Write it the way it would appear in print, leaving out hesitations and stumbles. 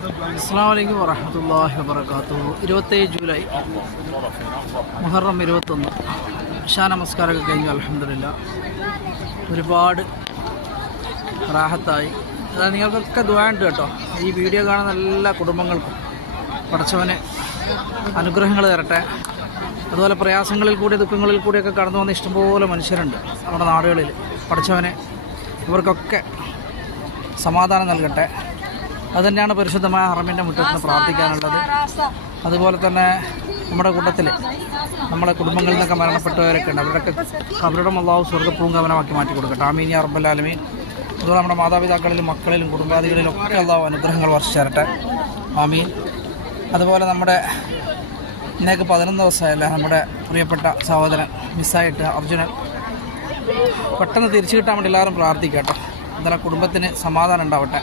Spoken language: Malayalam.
അസ്സലാമു അലൈക്കും വറഹ്മത്തുള്ളാഹി വബറകാതുഹു. 27 ജൂലൈ മുഹറം 21 ഇശാ നമസ്കാരമൊക്കെ കഴിഞ്ഞു. അൽഹംദുലില്ലാ ഒരുപാട് റാഹത്തായി. അതായത് നിങ്ങൾക്കൊക്കെ ദുആ ഉണ്ട് കേട്ടോ. ഈ വീഡിയോ കാണുന്ന എല്ലാ കുടുംബങ്ങൾക്കും പടച്ചവന് അനുഗ്രഹങ്ങൾ തരട്ടെ. അതുപോലെ പ്രയാസങ്ങളിൽ കൂടി ദുഃഖങ്ങളിൽ കൂടിയൊക്കെ കടന്നു വന്ന ഇഷ്ടംപോലെ മനുഷ്യരുണ്ട് നമ്മുടെ നാടുകളിൽ. പടച്ചവന് ഇവർക്കൊക്കെ സമാധാനം നൽകട്ടെ. അതുതന്നെയാണ് പരിശുദ്ധമായ ഹറമിൻ്റെ മുറ്റത്ത് പ്രാർത്ഥിക്കാനുള്ളത്. അതുപോലെ തന്നെ നമ്മുടെ കൂട്ടത്തിൽ നമ്മുടെ കുടുംബങ്ങളിൽ നിന്നൊക്കെ മരണപ്പെട്ടവരൊക്കെ ഉണ്ട്. അവരുടെ അല്ലാഹു സ്വർഗ്ഗപൂങ്കാവനമാക്കി മാറ്റി കൊടുക്കട്ടെ. ആമീൻ യാ റബ്ബൽ ആലമീൻ. അതുപോലെ നമ്മുടെ മാതാപിതാക്കളിലും മക്കളിലും കുടുംബാദികളിലും ഒക്കെ അല്ലാഹു അനുഗ്രഹങ്ങൾ വർഷിച്ചു തരട്ടെ. ആമീൻ. അതുപോലെ നമ്മുടെ ഇന്നേക്ക് 11 ദിവസമായല്ലേ നമ്മുടെ പ്രിയപ്പെട്ട സഹോദരൻ മിസ്സായിട്ട് അർജുനൻ. പെട്ടെന്ന് തിരിച്ചു കിട്ടാൻ വേണ്ടി എല്ലാവരും പ്രാർത്ഥിക്കാം കേട്ടോ. എന്നാലും കുടുംബത്തിന് സമാധാനം ഉണ്ടാവട്ടെ.